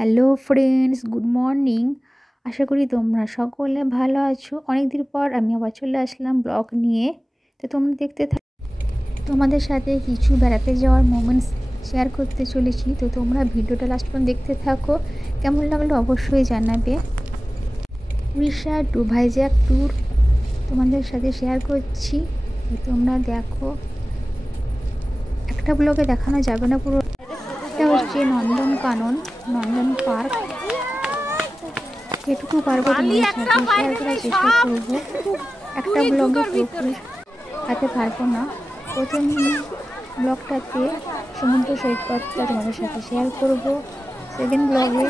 Hello friends, good morning. আশা করি তোমরা সকলে ভালো আছো। অনেকদিন পর আমি আবার চলে আসলাম ব্লগ নিয়ে। তো তোমরা দেখতে তোমাদের সাথে কিছু বেড়াতে যাওয়ার মোমেন্টস শেয়ার করতে চলেছি। তো তোমরা ভিডিওটা লাস্ট পর্যন্ত দেখতে থাকো। কেমন লাগলো অবশ্যই জানাবে। উড়িষ্যা টু ভাইজ্যাক ট্যুর তোমাদের সাথে শেয়ার করছি। তো তোমরা দেখো, একটা ব্লগে দেখানো যাবে না পুরো। এটা হচ্ছে নন্দন পার্ক। যেটুকু পারবো তোমাদের সাথে শেয়ার করার চেষ্টা করবো। একটা ব্লগে পুরোপুরি হাতে পারবো না। প্রথম ব্লগটাতে সমুদ্র সৈকতটা তোমাদের সাথে শেয়ার করব। সেকেন্ড ব্লগে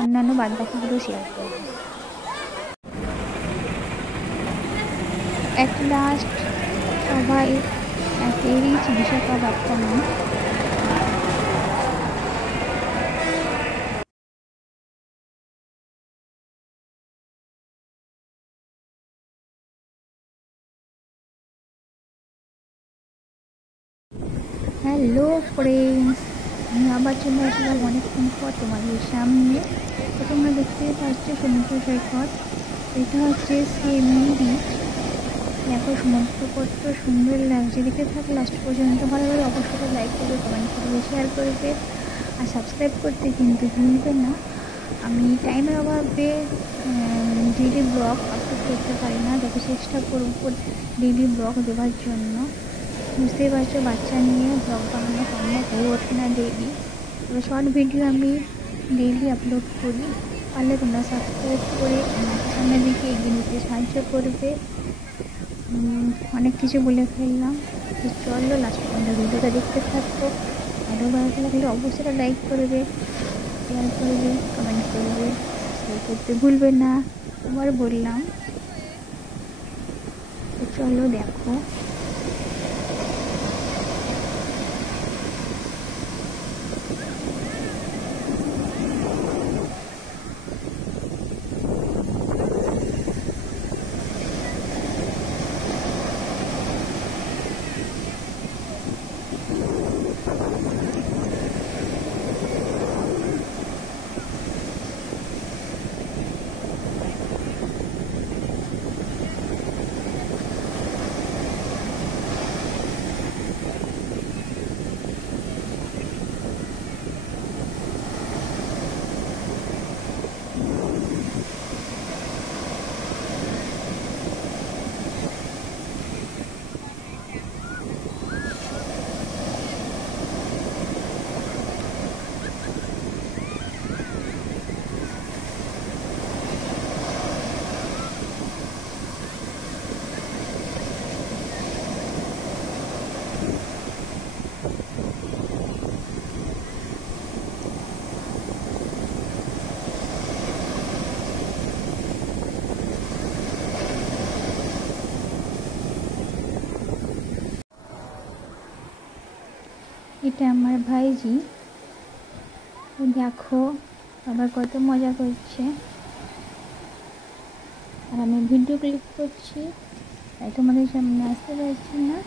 অন্যান্য বাদবাকিগুলো শেয়ার করব। অ্যাট লাস্ট সবাই পেরিয়েছি বিশাখাপত্তনম। হ্যালো ফ্রেন্ডস, আমি আবার চলে আসলাম অনেকক্ষণ পর তোমাদের সামনে। তো তোমরা দেখতেই পাচ্ছ সমুদ্র সৈকত। এটা হচ্ছে সেমি বিচ। দেখো সমুদ্র কত সুন্দর লাগছে। দেখতে থাকো লাস্ট পর্যন্ত। ভালো লাগে অবশ্যই লাইক করবে, কমেন্ট করবে, শেয়ার করবে আর সাবস্ক্রাইব করতে কিন্তু ভুলবে না। আমি টাইমের অভাবে ডেইলি ব্লগ আপলোড করতে পারি না, তবে চেষ্টা করব ডেইলি ব্লগ দেওয়ার জন্য। বুঝতেই পারছো, বাচ্চা নিয়ে ব্লগ বানানো সম্ভব হয়ে ওঠে না ডেইলি। তবে শর্ট ভিডিও আমি ডেইলি আপলোড করি। পারলে তোমরা সাবস্ক্রাইব করে আমাকে সামনের দিকে এগিয়ে নিতে সাহায্য করবে। অনেক কিছু বলে ফেললাম। তো চলো লাস্ট পর্যন্ত ভিডিওটা দেখতে থাকবো। ভালো লাগলে অবশ্যই লাইক করবে, শেয়ার করবে, কমেন্ট করবে, শেয়ার করতে ভুলবে না। আবার বললাম। তো চলো দেখো। এটা আমার ভাইজি। দেখো আবার কত মজা করছে, আর আমি ভিডিও ক্লিক করছি, তাই তোমাদের সামনে আসতে পারছি না।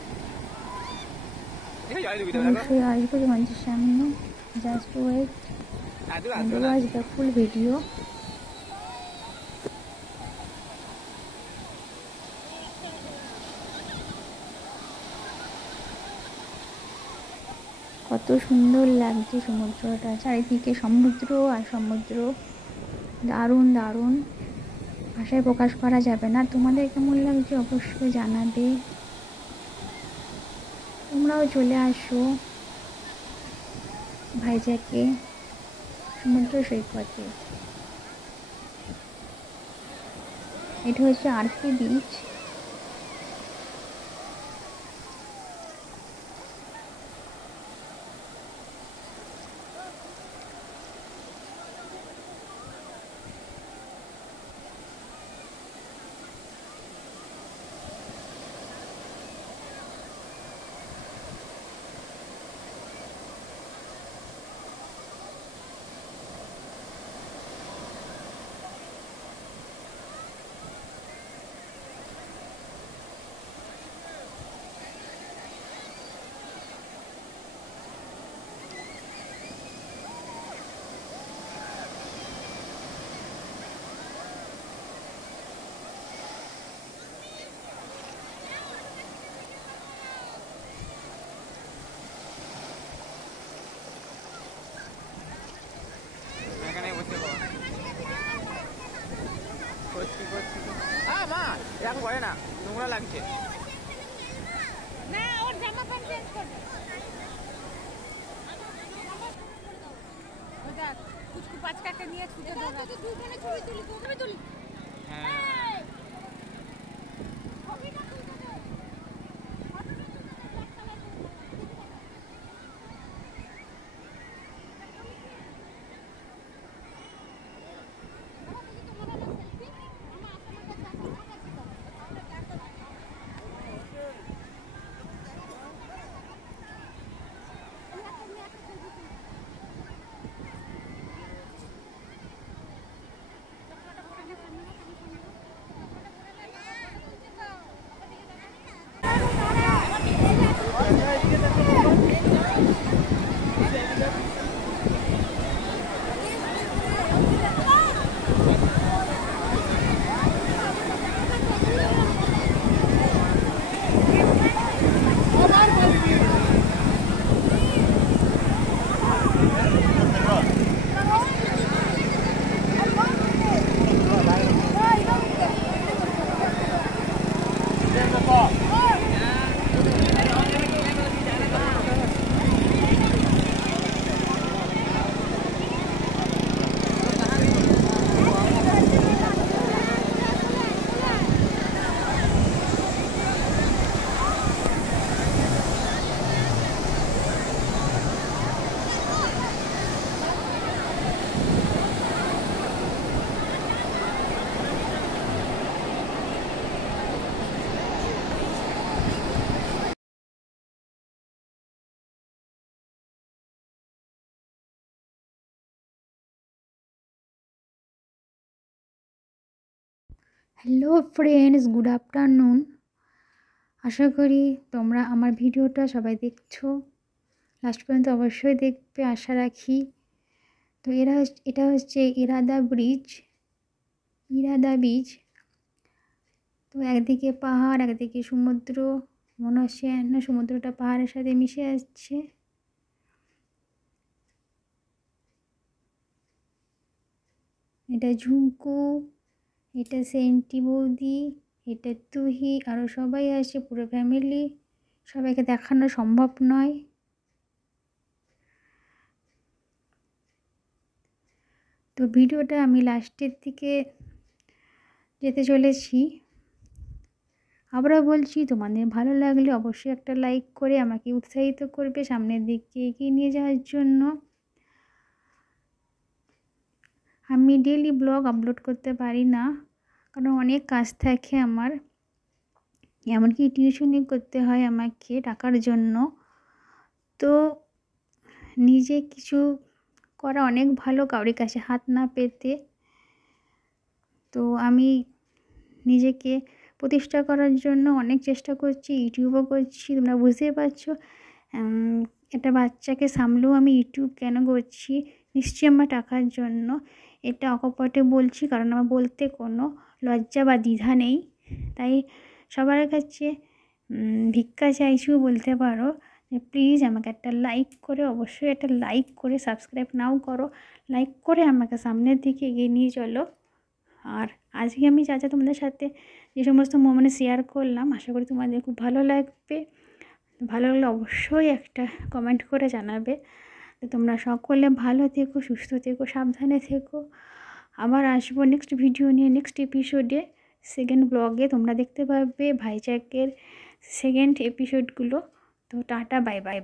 অবশ্যই আসবো তোমাদের সামনে। Just wait, watch the full video. কত সুন্দর লাগছে সমুদ্রটা, চারিদিকে সমুদ্র আর সমুদ্র। দারুণ দারুণ, ভাষায় প্রকাশ করা যাবে না। তোমাদের কেমন লাগছে অবশ্যই জানাবে। তোমরাও চলে আসো ভাইজ্যাকে সমুদ্র সৈকতে। এটা হচ্ছে আরকে বিচ। লাগছে না ওর জামা প্যান্ট চেঞ্জ করবে ওই দেখ কুচকু পাঁচকাকে নিয়ে ছুটে দৌড়া তো দুখানে ছবি তুলি হ্যাঁ ছবিটা তুলতে দে ফটোটা তুলতে দে black colour hello friends, good afternoon. আশা করি তোমরা আমার ভিডিওটা সবাই দেখছো, লাস্ট পর্যন্ত অবশ্যই দেখবে আশা রাখি। তো এটা হচ্ছে ইরাদা বীজ। তো একদিকে পাহাড়, একদিকে সমুদ্র, মনে হচ্ছে না সমুদ্রটা পাহাড়ের সাথে মিশে যাচ্ছে। এটা ঝুমকু, এটা সেন্টি বৌদি, এটা তুহি, আরও সবাই আসে, পুরো ফ্যামিলি। সবাইকে দেখানো সম্ভব নয়। তো ভিডিওটা আমি লাস্টের দিকে যেতে চলেছি। আবারও বলছি, তোমাদের ভালো লাগলে অবশ্যই একটা লাইক করে আমাকে উৎসাহিত করবে সামনের দিকে এগিয়ে নিয়ে যাওয়ার জন্য। আমি ডেইলি ব্লগ আপলোড করতে পারি না, কারণ অনেক কাজ থাকে আমার, এমনকি টিউশনি করতে হয় আমাকে টাকার জন্য। তো নিজে কিছু করা অনেক ভালো, কারোর কাছে হাত না পেতে। তো আমি নিজেকে প্রতিষ্ঠা করার জন্য অনেক চেষ্টা করছি, ইউটিউবও করছি। তোমরা বুঝতেই পারছো একটা বাচ্চাকে সামলেও আমি ইউটিউব কেন করছি, নিশ্চয়ই আমার টাকার জন্য। এটা অকপটে বলছি, কারণ আমার বলতে কোনো লজ্জা বা দ্বিধা নেই। তাই সবার কাছে ভিক্ষা চাইছিও বলতে পারো যে প্লিজ আমাকে একটা লাইক করে, অবশ্যই একটা লাইক করে, সাবস্ক্রাইব নাও করো, লাইক করে আমাকে সামনের দিকে এগিয়ে নিয়ে চলো। আর আজকে আমি যা তোমাদের সাথে যে সমস্ত মোমেন্ট শেয়ার করলাম, আশা করি তোমাদের খুব ভালো লাগবে। ভালো লাগলে অবশ্যই একটা কমেন্ট করে জানাবে। তো তোমরা সকলে ভালো থেকো, সুস্থ থেকো, সাবধানে থেকো। আবার আসবো নেক্সট ভিডিও নিয়ে, নেক্সট এপিসোডে, সেকেন্ড ব্লগে তোমরা দেখতে পাবে ভাইজ্যাগের সেকেন্ড এপিসোডগুলো। তো টাটা, বাই বাই।